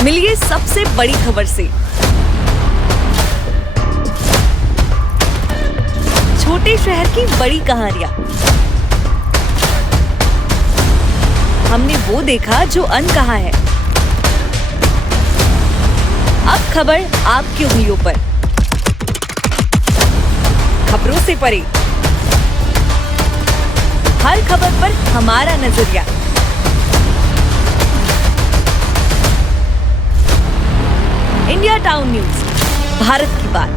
मिलिए सबसे बड़ी खबर से। छोटे शहर की बड़ी कहानियां। हमने वो देखा जो अनकहा है। अब खबर आपकी उंगलियों पर। खबरों से परे, हर खबर पर हमारा नजरिया। इंडिया टाउन न्यूज, भारत की बात।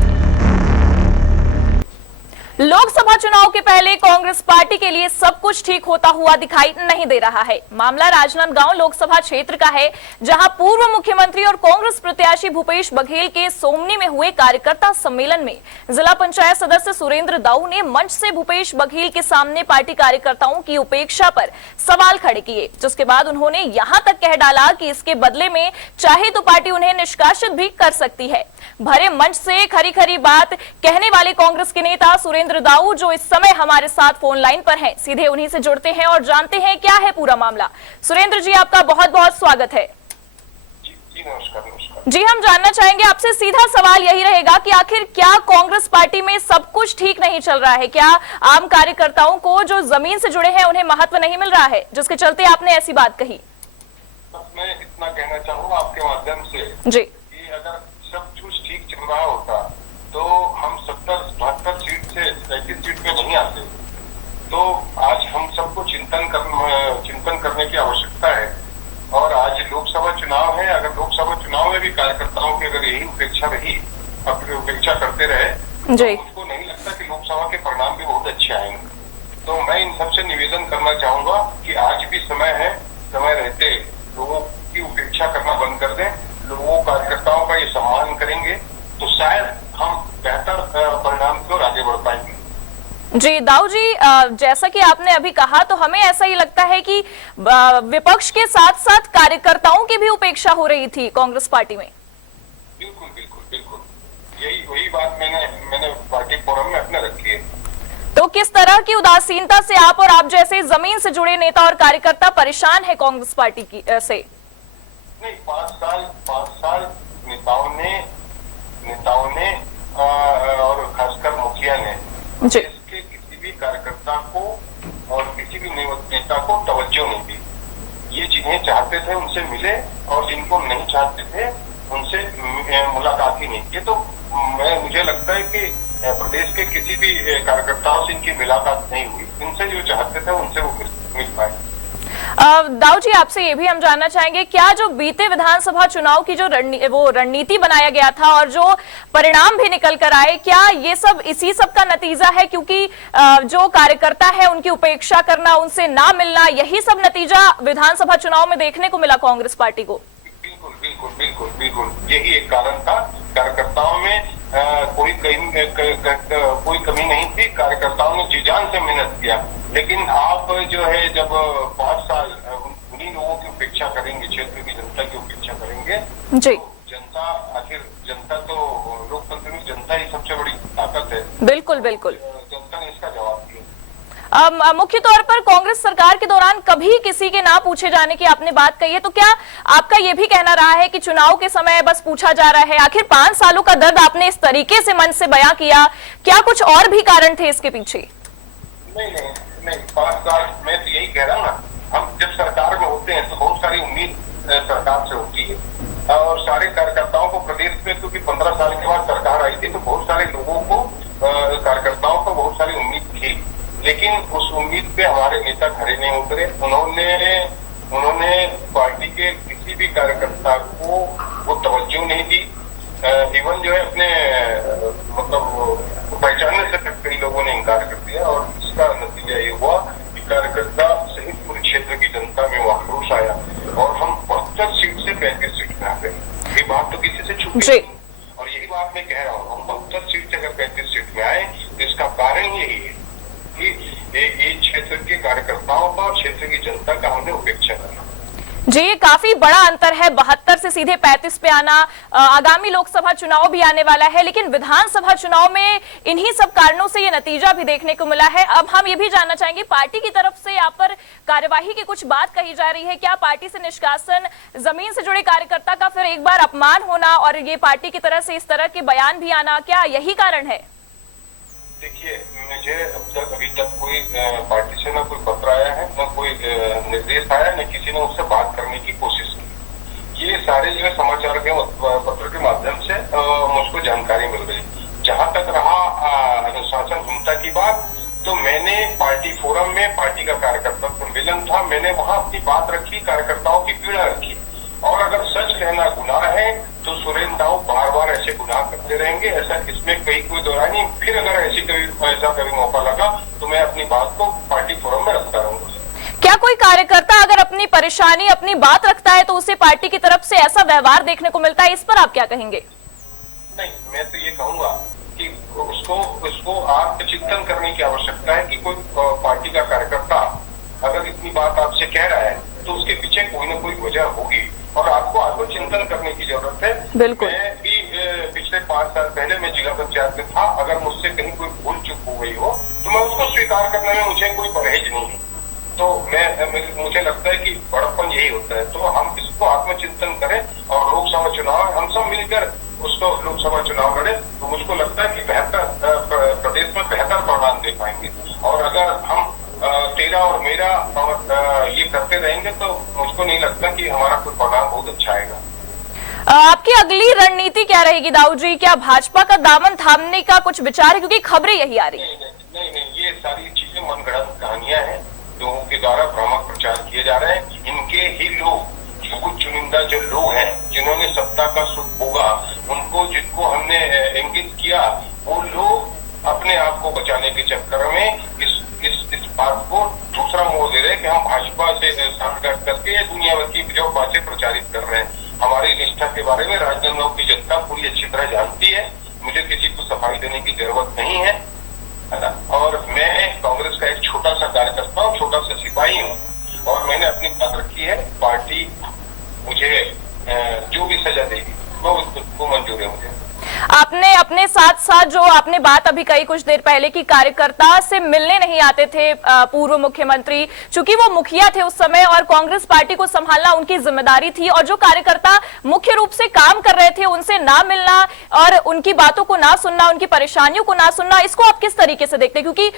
लोकसभा चुनाव के पहले कांग्रेस पार्टी के लिए सब कुछ ठीक होता हुआ दिखाई नहीं दे रहा है। मामला राजनांदगांव लोकसभा क्षेत्र का है, जहां पूर्व मुख्यमंत्री और कांग्रेस प्रत्याशी भूपेश बघेल के सोमनी में हुए कार्यकर्ता सम्मेलन में जिला पंचायत सदस्य सुरेंद्र दाऊ ने मंच से भूपेश बघेल के सामने पार्टी कार्यकर्ताओं की उपेक्षा पर सवाल खड़े किए, जिसके बाद उन्होंने यहां तक कह डाला कि इसके बदले में चाहे तो पार्टी उन्हें निष्कासित भी कर सकती है। भरे मंच से खरी खरी बात कहने वाले कांग्रेस के नेता सुरेंद्र दाऊ, जो इस समय हमारे साथ फोन लाइन पर हैं, सीधे उन्हीं से जुड़ते हैं और जानते हैं क्या है पूरा मामला। सुरेंद्र जी, आपका बहुत बहुत स्वागत है। जी नमस्कार। जी, हम जानना चाहेंगे आपसे, सीधा सवाल यही रहेगा कि आखिर क्या कांग्रेस पार्टी में सब कुछ ठीक नहीं चल रहा है? क्या आम कार्यकर्ताओं को जो जमीन से जुड़े हैं उन्हें महत्व नहीं मिल रहा है, जिसके चलते आपने ऐसी बात कही? मैं इतना कहना चाहूँगा आपके माध्यम से जी, कि अगर सब कुछ ठीक चल रहा होता तो हम 70-72 सीट से 33 सीट में नहीं आते। तो आज हम सबको चिंतन करने की आवश्यकता है। और आज लोकसभा चुनाव है। अगर लोकसभा चुनाव में भी कार्यकर्ताओं की अगर यही उपेक्षा रही, अपनी उपेक्षा करते रहे, तो मुझको नहीं लगता कि लोकसभा के परिणाम भी बहुत अच्छे आएंगे। तो मैं इन सबसे निवेदन करना चाहूंगा कि आज भी समय है, समय रहते लोगों की उपेक्षा करना बंद कर दें, लोगों कार्यकर्ताओं का ये सम्मान करेंगे तो शायद हम बेहतर परिणाम की ओर आगे बढ़ पाएंगे। जी दाऊ जी, जैसा कि आपने अभी कहा, तो हमें ऐसा ही लगता है कि विपक्ष के साथ साथ कार्यकर्ताओं की भी उपेक्षा हो रही थी कांग्रेस पार्टी में। बिल्कुल बिल्कुल बिल्कुल, वही बात मैंने पार्टी फोरम में अपने रखी है। तो किस तरह की उदासीनता से आप और आप जैसे जमीन से जुड़े नेता और कार्यकर्ता परेशान है कांग्रेस पार्टी की से? नहीं, 5 साल नेताओं ने और खासकर मुखिया ने देश के किसी भी कार्यकर्ता को और किसी भी नेता को तवज्जो नहीं दी। ये जिन्हें चाहते थे उनसे मिले और जिनको नहीं चाहते थे उनसे मुलाकात ही नहीं की। तो मुझे लगता है कि प्रदेश के किसी भी कार्यकर्ताओं से इनकी मुलाकात नहीं हुई। इनसे जो चाहते थे उनसे वो मिल पाए। दाऊ जी, आपसे ये भी हम जानना चाहेंगे, क्या जो बीते विधानसभा चुनाव की जो रणनीति बनाया गया था और जो परिणाम भी निकल कर आए, क्या ये सब इसी सब का नतीजा है? क्योंकि जो कार्यकर्ता है उनकी उपेक्षा करना, उनसे ना मिलना, यही सब नतीजा विधानसभा चुनाव में देखने को मिला कांग्रेस पार्टी को। बिल्कुल बिल्कुल बिल्कुल बिल्कुल, यही एक कारण था। कार्यकर्ताओं में कोई कमी नहीं थी। कार्यकर्ताओं ने जी जान से मेहनत किया। लेकिन आप जो है जब 5 साल उन्हीं लोगों की उपेक्षा करेंगे, क्षेत्र की जनता की उपेक्षा करेंगे, जी, तो जनता तो लोकतंत्र में जनता ही सबसे बड़ी ताकत है। बिल्कुल बिल्कुल, जनता ने इसका जवाब दिया। मुख्य तौर पर कांग्रेस सरकार के दौरान कभी किसी के ना पूछे जाने की आपने बात कही है, तो क्या आपका ये भी कहना रहा है कि चुनाव के समय बस पूछा जा रहा है? आखिर 5 सालों का दर्द आपने इस तरीके से मन से बयां किया, क्या कुछ और भी कारण थे इसके पीछे? नहीं, 5 साल मैं तो यही कह रहा हूँ ना। हम जब सरकार में होते हैं तो बहुत सारी उम्मीद सरकार से होती है और सारे कार्यकर्ताओं को प्रदेश में, क्योंकि 15 साल के बाद सरकार आई थी तो बहुत सारे लोगों को, कार्यकर्ताओं को बहुत सारी उम्मीद थी। लेकिन उस उम्मीद पे हमारे नेता खड़े नहीं उतरे। उन्होंने पार्टी के किसी भी कार्यकर्ता को वो तवज्जो नहीं दी। इवन जो है अपने मतलब पहचानने से कई लोगों ने इनकार कर दिया और इसका नतीजा ये हुआ कि कार्यकर्ता सहित पूरे क्षेत्र की जनता में वो आक्रोश आया और हम 72 सीट से 35 सीट में आ गए। ये बात तो किसी से छुपी नहीं और यही बात मैं कह रहा हूँ। हम 72 सीट से अगर 35 सीट में आए तो इसका कारण यही है कि ये क्षेत्र के कार्यकर्ताओं का और क्षेत्र की जनता का हमने उपेक्षा करना। जी, ये काफी बड़ा अंतर है 72 से सीधे 35 पे आना, आगामी लोकसभा चुनाव भी आने वाला है, लेकिन विधानसभा चुनाव में इन्हीं सब कारणों से ये नतीजा भी देखने को मिला है। अब हम ये भी जानना चाहेंगे, पार्टी की तरफ से यहाँ पर कार्यवाही की कुछ बात कही जा रही है, क्या पार्टी से निष्कासन, जमीन से जुड़े कार्यकर्ता का फिर एक बार अपमान होना और ये पार्टी की तरफ से इस तरह के बयान भी आना, क्या यही कारण है? देखिए, मुझे अभी तक कोई पार्टी से ना कोई पत्र आया है, ना कोई निर्देश आया, न किसी ने उससे बात करने की कोशिश की। ये सारे जो है समाचार के पत्र के माध्यम से मुझको जानकारी मिल गई। जहां तक रहा अनुशासनहीनता की बात, तो मैंने पार्टी फोरम में पार्टी का कार्यकर्ता सम्मेलन था, मैंने वहां अपनी बात रखी, कार्यकर्ताओं की पीड़ा रखी। और अगर सच कहना गुनाह है तो सुरेंद्र दाऊ बार बार ऐसे गुनाह करते रहेंगे, ऐसा इसमें कोई दो राय नहीं। फिर अगर ऐसा कभी मौका लगा तो मैं अपनी बात को पार्टी फोरम में रखता रहूंगा। क्या कोई कार्यकर्ता अगर अपनी परेशानी, अपनी बात रखता है तो उसे पार्टी की तरफ से ऐसा व्यवहार देखने को मिलता है, इस पर आप क्या कहेंगे? नहीं, मैं तो ये कहूंगा कि उसको आत्मचिंतन करने की आवश्यकता है कि कोई पार्टी का कार्यकर्ता अगर इतनी बात आपसे कह रहा है तो उसके पीछे कोई ना कोई वजह होगी और आपको आत्मचिंतन करने की जरूरत है। बिल्कुल। मैं भी पिछले 5 साल पहले मैं जिला पंचायत में था, अगर मुझसे कहीं कोई भूल चूक हो गई हो तो मैं उसको स्वीकार करने में मुझे कोई परहेज नहीं है। तो मुझे लगता है कि बड़प्पन यही होता है। तो हम इसको आत्मचिंतन करें और लोकसभा चुनाव हम सब मिलकर उसको लोकसभा चुनाव लड़े, तो मुझको लगता है कि बेहतर प्रदेश में बेहतर परिणाम दे पाएंगे। और अगर हम तेरा और मेरा और ये करते रहेंगे तो मुझको नहीं लगता कि हमारा कोई परिणाम बहुत अच्छा आएगा। आपकी अगली रणनीति क्या रहेगी दाऊ जी? क्या भाजपा का दामन थामने का कुछ विचार है, क्योंकि खबरें यही आ रही? नहीं, ये सारी चीजें मनगढ़ंत कहानियां हैं, लोगों के द्वारा भ्रामक प्रचार किए जा रहे हैं। इनके ही लोग, जो कुछ चुनिंदा जो लोग हैं जिन्होंने सत्ता का सुख भोगा, उनको जिनको हमने इंगित किया, वो लोग अपने आप को बचाने के चक्कर में इस बात को दूसरा मोड़ दे रहे हैं कि हम भाजपा से सांठगांठ करके दुनिया भर की जो बातें प्रचारित कर रहे हैं। हमारी निष्ठा के बारे में राजनांदगांव की जनता पूरी अच्छी तरह जानती है, मुझे किसी को सफाई देने की जरूरत नहीं है ना। और मैं कांग्रेस का एक छोटा सा कार्यकर्ता हूँ, छोटा सा सिपाही हूँ और मैंने अपनी बात रखी है। पार्टी मुझे जो भी सजा देगी वो उसको मंजूर है। मुझे आपने अपने साथ साथ जो आपने बात अभी कही कुछ देर पहले कि कार्यकर्ता से मिलने नहीं आते थे पूर्व मुख्यमंत्री, चूंकि वो मुखिया थे उस समय और कांग्रेस पार्टी को संभालना उनकी जिम्मेदारी थी, और जो कार्यकर्ता मुख्य रूप से काम कर रहे थे उनसे ना मिलना और उनकी बातों को ना सुनना, उनकी परेशानियों को ना सुनना, इसको आप किस तरीके से देखते हैं? क्योंकि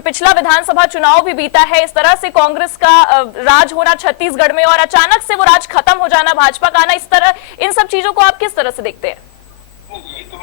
पिछला विधानसभा चुनाव भी बीता है, इस तरह से कांग्रेस का राज होना छत्तीसगढ़ में और अचानक से वो राज खत्म हो जाना, भाजपा का आना, इस तरह इन सब चीजों को आप किस तरह से देखते हैं? यही तो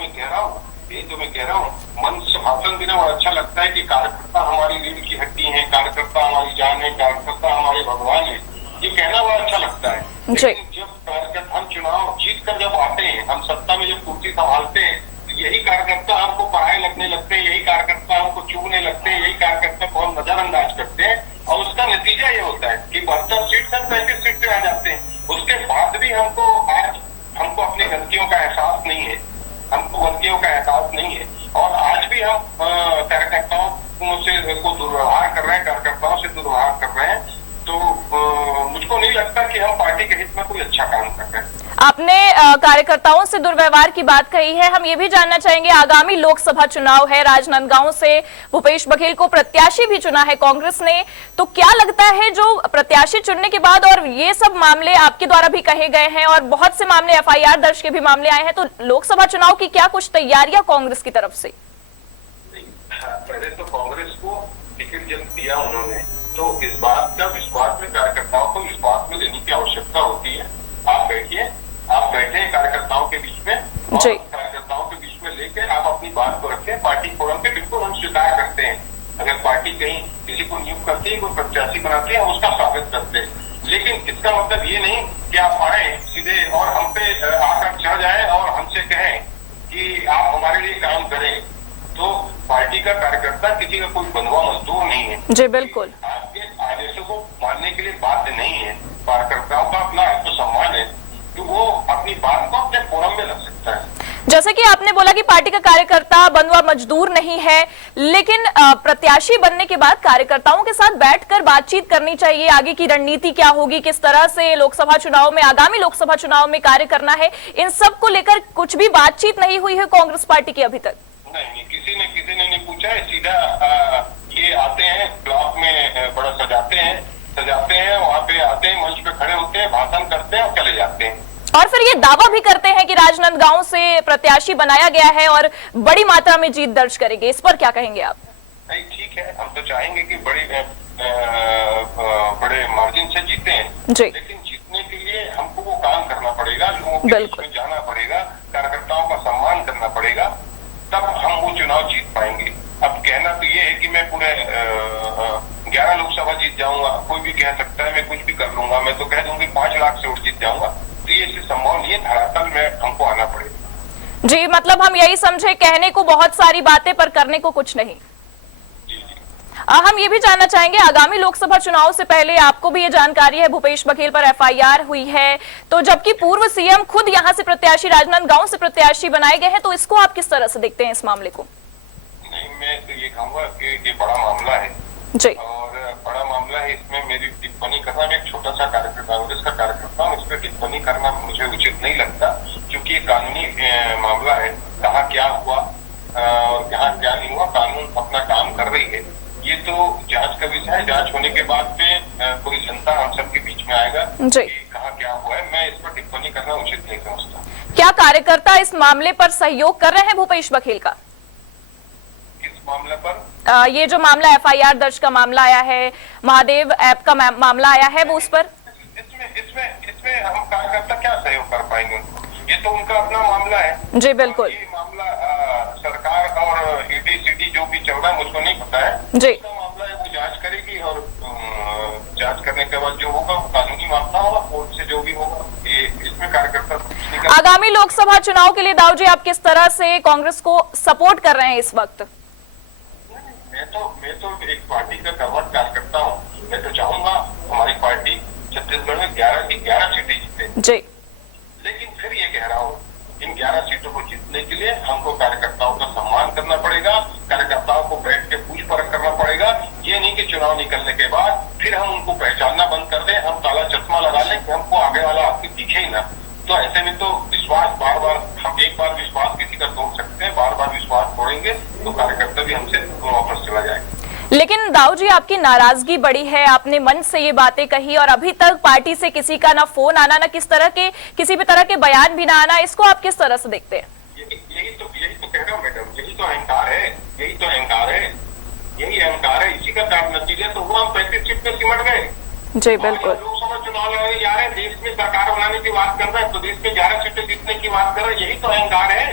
मैं कह रहा हूँ, मन से भाषण देना और अच्छा लगता है कि कार्यकर्ता हमारी रीढ़ की हड्डी है, कार्यकर्ता हमारी जान है, कार्यकर्ता हमारे भगवान है, ये कहना बड़ा अच्छा लगता है। लेकिन जब कार्यकर्ता हम चुनाव जीत कर जब आते हैं, हम सत्ता में जब कुर्सी संभालते हैं, तो यही कार्यकर्ता हमको पढ़ाई लगने लगते हैं, यही कार्यकर्ता हमको चुभने लगते हैं, यही कार्यकर्ता को हम नजरअंदाज करते हैं और उसका नतीजा ये होता है कि 72 सीट से 35 सीट पे आ जाते हैं। उसके बाद भी हमको अपनी गलतियों का एहसास नहीं है, और आज भी हम कार्यकर्ताओं को दुर्व्यवहार कर रहे हैं, कार्यकर्ताओं से दुर्व्यवहार कर रहे हैं। तो मुझको नहीं लगता कि हम पार्टी के हित में कोई अच्छा काम कर रहे हैं। आपने कार्यकर्ताओं से दुर्व्यवहार की बात कही है, हम ये भी जानना चाहेंगे, आगामी लोकसभा चुनाव है, राजनांदगांव से भूपेश बघेल को प्रत्याशी भी चुना है कांग्रेस ने, तो क्या लगता है जो प्रत्याशी चुनने के बाद और ये सब मामले आपके द्वारा भी कहे गए हैं और बहुत से मामले FIR दर्ज के भी मामले आए हैं, तो लोकसभा चुनाव की क्या कुछ तैयारियां कांग्रेस की तरफ से? पहले तो कांग्रेस को टिकट जब दिया उन्होंने तो इस बात का विश्वास में कार्यकर्ताओं को विश्वास में लेने की आवश्यकता होती है। आप बैठे कार्यकर्ताओं के बीच में और कार्यकर्ताओं के बीच में लेकर आप अपनी बात को रखें। पार्टी फोरम पे बिल्कुल हम स्वीकार करते हैं, अगर पार्टी कहीं किसी को नियुक्त करती है, कोई प्रत्याशी बनाती है, हम उसका स्वागत करते हैं। लेकिन इसका मतलब ये नहीं कि आप आए सीधे और हम पे आकर चढ़ जाए और हमसे कहें कि आप हमारे लिए काम करें। तो पार्टी का कार्यकर्ता किसी का कोई बंधुआ मजदूर नहीं है जी, बिल्कुल। आपके आदेशों को मानने के लिए बाध्य नहीं है। कार्यकर्ताओं का अपना आत्मसम्मान है कि वो अपनी बात को अपने फोरम में रख सकता है। जैसे कि आपने बोला कि पार्टी का कार्यकर्ता बंधुआ मजदूर नहीं है, लेकिन प्रत्याशी बनने के बाद कार्यकर्ताओं के साथ बैठकर बातचीत करनी चाहिए। आगे की रणनीति क्या होगी, किस तरह से लोकसभा चुनाव में, आगामी लोकसभा चुनाव में कार्य करना है, इन सब को लेकर कुछ भी बातचीत नहीं हुई है कांग्रेस पार्टी की अभी तक? नहीं, किसी ने नहीं पूछा है। सीधा ये आते हैं, ब्लॉक में बड़ा सजाते हैं, वहाँ पे आते हैं, मंच पे खड़े होते हैं, भाषण करते हैं और चले जाते हैं। और फिर ये दावा भी करते हैं कि राजनांदगांव से प्रत्याशी बनाया गया है और बड़ी मात्रा में जीत दर्ज करेंगे। इस पर क्या कहेंगे आप? नहीं, ठीक है, हम तो चाहेंगे कि बड़े मार्जिन से जीते हैं जी। लेकिन जीतने के लिए हमको वो काम करना पड़ेगा, लोगों के बीच में जाना पड़ेगा, कार्यकर्ताओं का सम्मान करना पड़ेगा, तब हम वो चुनाव जीत पाएंगे। अब कहना तो ये है कि मैं पूरे 11 लोकसभा जीत जाऊंगा, कोई भी कह सकता है मैं कुछ भी कर लूंगा। मैं तो कह दूंगी 5 लाख से वोट जीत जाऊंगा, तो ये संभव नहीं है। धरातल में हमको आना पड़ेगा। जी, मतलब हम यही समझे, कहने को बहुत सारी बातें पर करने को कुछ नहीं। हम ये भी जानना चाहेंगे, आगामी लोकसभा चुनाव से पहले आपको भी ये जानकारी है भूपेश बघेल पर एफआईआर हुई है, तो जबकि पूर्व सीएम खुद यहाँ से प्रत्याशी, राजनांदगांव से प्रत्याशी बनाए गए हैं, तो इसको आप किस तरह से देखते हैं इस मामले को? नहीं, मैं तो ये कहूंगा कि ये बड़ा मामला है जी, और बड़ा मामला है। इसमें मेरी टिप्पणी करना, मैं एक छोटा सा कांग्रेस का कार्यकर्ता हूँ, इस पर टिप्पणी करना मुझे उचित नहीं लगता, क्योंकि ये कानूनी मामला है। कहाँ क्या हुआ और कहाँ क्या नहीं हुआ, कानून अपना काम कर रही है। ये तो जांच का विषय है। जांच होने के बाद में पूरी जनता हम सबके बीच में आएगा कि कहाँ क्या हुआ है। मैं इस पर टिप्पणी करना उचित नहीं समझता। क्या कार्यकर्ता इस मामले पर सहयोग कर रहे हैं भूपेश बघेल का? किस मामले पर? ये जो मामला एफआईआर दर्ज का मामला आया है, महादेव ऐप का मामला आया है, वो उस पर इसमें हम कार्यकर्ता क्या सहयोग कर पाएंगे? ये तो उनका अपना मामला है। जी बिल्कुल। ये मामला सरकार और ईडी सीडी जो भी चल रहा है मुझको नहीं पता है। जी, इसका मामला है, वो जांच करेगी और जांच करने के बाद जो होगा वो कानूनी मामला होगा, कोर्ट से जो भी होगा। ये इसमें कार्यकर्ता कुछ नहीं कर। आगामी लोकसभा चुनाव के लिए दाऊ जी आप किस तरह से कांग्रेस को सपोर्ट कर रहे हैं इस वक्त? मैं तो एक पार्टी का कर्मठ कार्यकर्ता हूँ। मैं तो चाहूंगा हमारी पार्टी छत्तीसगढ़ में 11 सीटें जीते। जी, लेकिन फिर ये कह रहा हूँ, इन 11 सीटों को जीतने के लिए हमको कार्यकर्ताओं का सम्मान करना पड़ेगा, कार्यकर्ताओं को बैठ के पूछ परख करना पड़ेगा। ये नहीं कि चुनाव निकलने के बाद फिर हम उनको पहचानना बंद कर दें, हम काला चश्मा लगा लें कि हमको आगे वाला आदमी दिखे ही ना। तो ऐसे में तो विश्वास बार बार, हम एक बार विश्वास किसी का तोड़ सकते हैं, बार बार विश्वास तोड़ेंगे तो कार्यकर्ता भी हमसे वापस चला जाएगा। लेकिन दाऊ जी आपकी नाराजगी बड़ी है, आपने मंच से ये बातें कही और अभी तक पार्टी से किसी का ना फोन आना, ना किसी भी तरह के बयान भी ना आना, इसको आप किस तरह से देखते हैं? यही तो कह रहा हूँ मैडम, यही तो अहंकार है, यही अहंकार है। इसी का नतीजा तो हुआ, हम 35 सीट में सिमट गए। जी बिल्कुल। लोकसभा चुनाव लड़ने जा रहे हैं, देश में सरकार बनाने की बात कर रहे हैं, प्रदेश में 11 सीटें जीतने की बात कर रहे हैं। यही तो अहंकार है।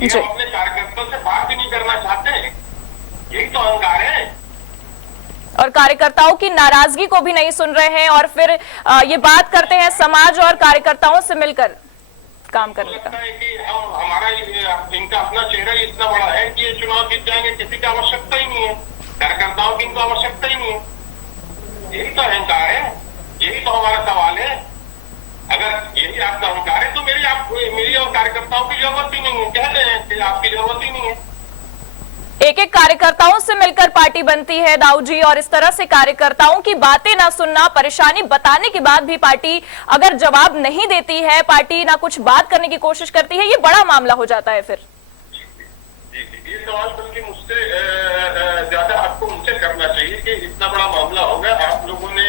हम अपने कार्यकर्ताओं से बात भी नहीं करना चाहते हैं, यही तो अहंकार है। और कार्यकर्ताओं की नाराजगी को भी नहीं सुन रहे हैं और फिर ये बात करते हैं समाज और कार्यकर्ताओं से मिलकर काम करने का। कि हमारा इनका अपना चेहरा इतना बड़ा है कि ये चुनाव जीत जाएंगे, किसी की आवश्यकता ही नहीं है, कार्यकर्ताओं की इनको आवश्यकता ही नहीं है। यही तो अहंकार है, यही तो हमारा सवाल है। अगर यही आपका अहंकार है तो मेरी और कार्यकर्ताओं की जरूरत ही नहीं है। कह रहे हैं कि आपकी जरूरत ही नहीं है। एक एक कार्यकर्ताओं से मिलकर पार्टी बनती है दाऊ जी, और इस तरह से कार्यकर्ताओं की बातें ना सुनना, परेशानी बताने के बाद भी पार्टी अगर जवाब नहीं देती है, पार्टी ना कुछ बात करने की कोशिश करती है, ये बड़ा मामला हो जाता है। फिर ये सवाल बल्कि मुझसे ज्यादा आपको मुझसे करना चाहिए कि इतना बड़ा मामला हो गया, आप लोगों ने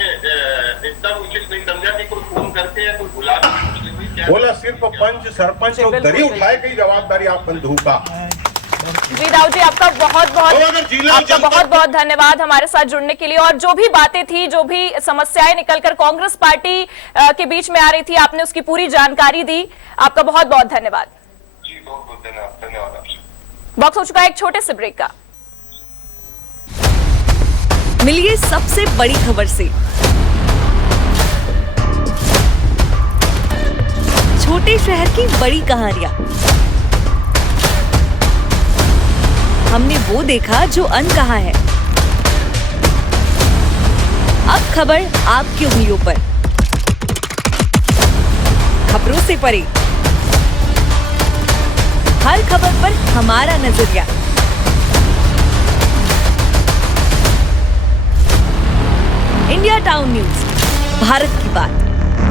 इतना उचित नहीं समझा कि कोई फोन करके या कोई बुला के बोला। सिर्फ पंच सरपंच और दरी उठाए की जवाबदारी आप बंधु का। जी दाऊ जी, आपका बहुत बहुत धन्यवाद हमारे साथ जुड़ने के लिए। और जो भी बातें थी, जो भी समस्याएं निकलकर कांग्रेस पार्टी के बीच में आ रही थी, आपने उसकी पूरी जानकारी दी। आपका बहुत बहुत धन्यवाद। जी बहुत बहुत धन्यवाद आपसे। वक्त हो चुका है एक छोटे से ब्रेक का। मिलिए सबसे बड़ी खबर से। छोटे शहर की बड़ी कहानियां। हमने वो देखा जो अनकहा है। अब खबर आपकी उंगलियों पर। खबरों से परे, हर खबर पर हमारा नजरिया। इंडिया टाउन न्यूज, भारत की बात।